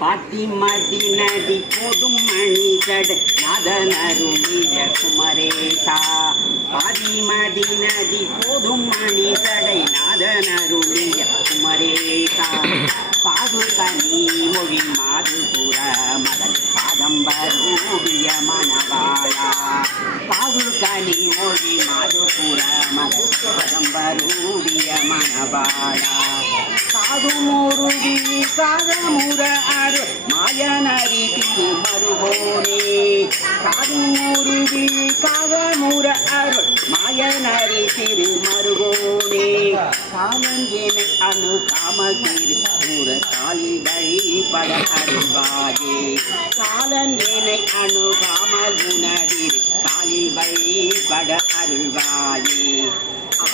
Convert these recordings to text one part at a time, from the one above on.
பாட்டி மதி நடி போதும் மணிகட நாதனருளிய குமரேசா பாதி மதி நதி போதும் மணி சடை நாதனருளிய குமரேசா பாது கனி மொழி மாது புற மகள் பாதம்பரூபிய மணவாளா. பாது கனி மொழி மாது புற மகள் பாதம்பரூபிய மணவாளா. சாது முருகி அரு மாயனரி திரு மருகோனே சாது முருகி அரு மாயனரி திரு மருகோனே காலங்கேனை அணு காமகிரி திரு கூற காலி வழிபட அருள்வாயே காலங்கேனை அணு காம குணதிரு காலில் வழிபட அருள்வாயே.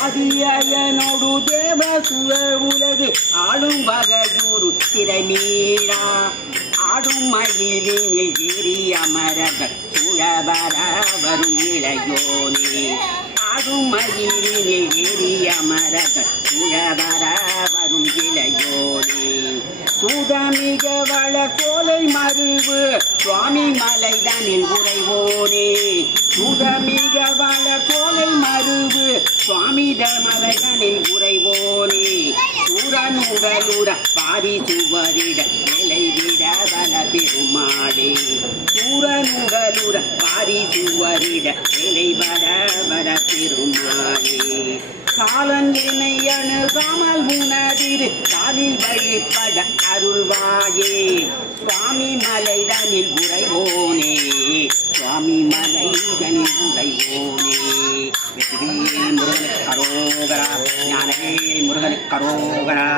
அதியனோடு தேவ சுர உலகு ஆளும் வகையூரு திரைமீழா ஆடும் மயிலினில் ஏறி அமரர்கள் சுழவர வரும் இளையோனே. ஆடும் மயிலினில் ஏறி அமரர்கள் சுழவர வரும் இளையோனே. சூதமிக வள கோலை மருவு சுவாமி மலைதனில் உறைவோனே. சூதமிக வள சூரனுடலுட பாரி சுவரிட நிலை விட பல பெருமாளே. சூரனுடலுட பாரி சுவரிட நிலை வட பல பெருமாளே. காலன் என்னை காமல் உணதிரு காலில் வழிபட அருள்வாயே. சுவாமி மலைதனில் உறைவோனே சுவாமி மலைதனில் உறைவோனே. வெற்றிவேல் முருகனுக்கு கரோகரா ஞானவேல் முருகனுக்கு கரோகரா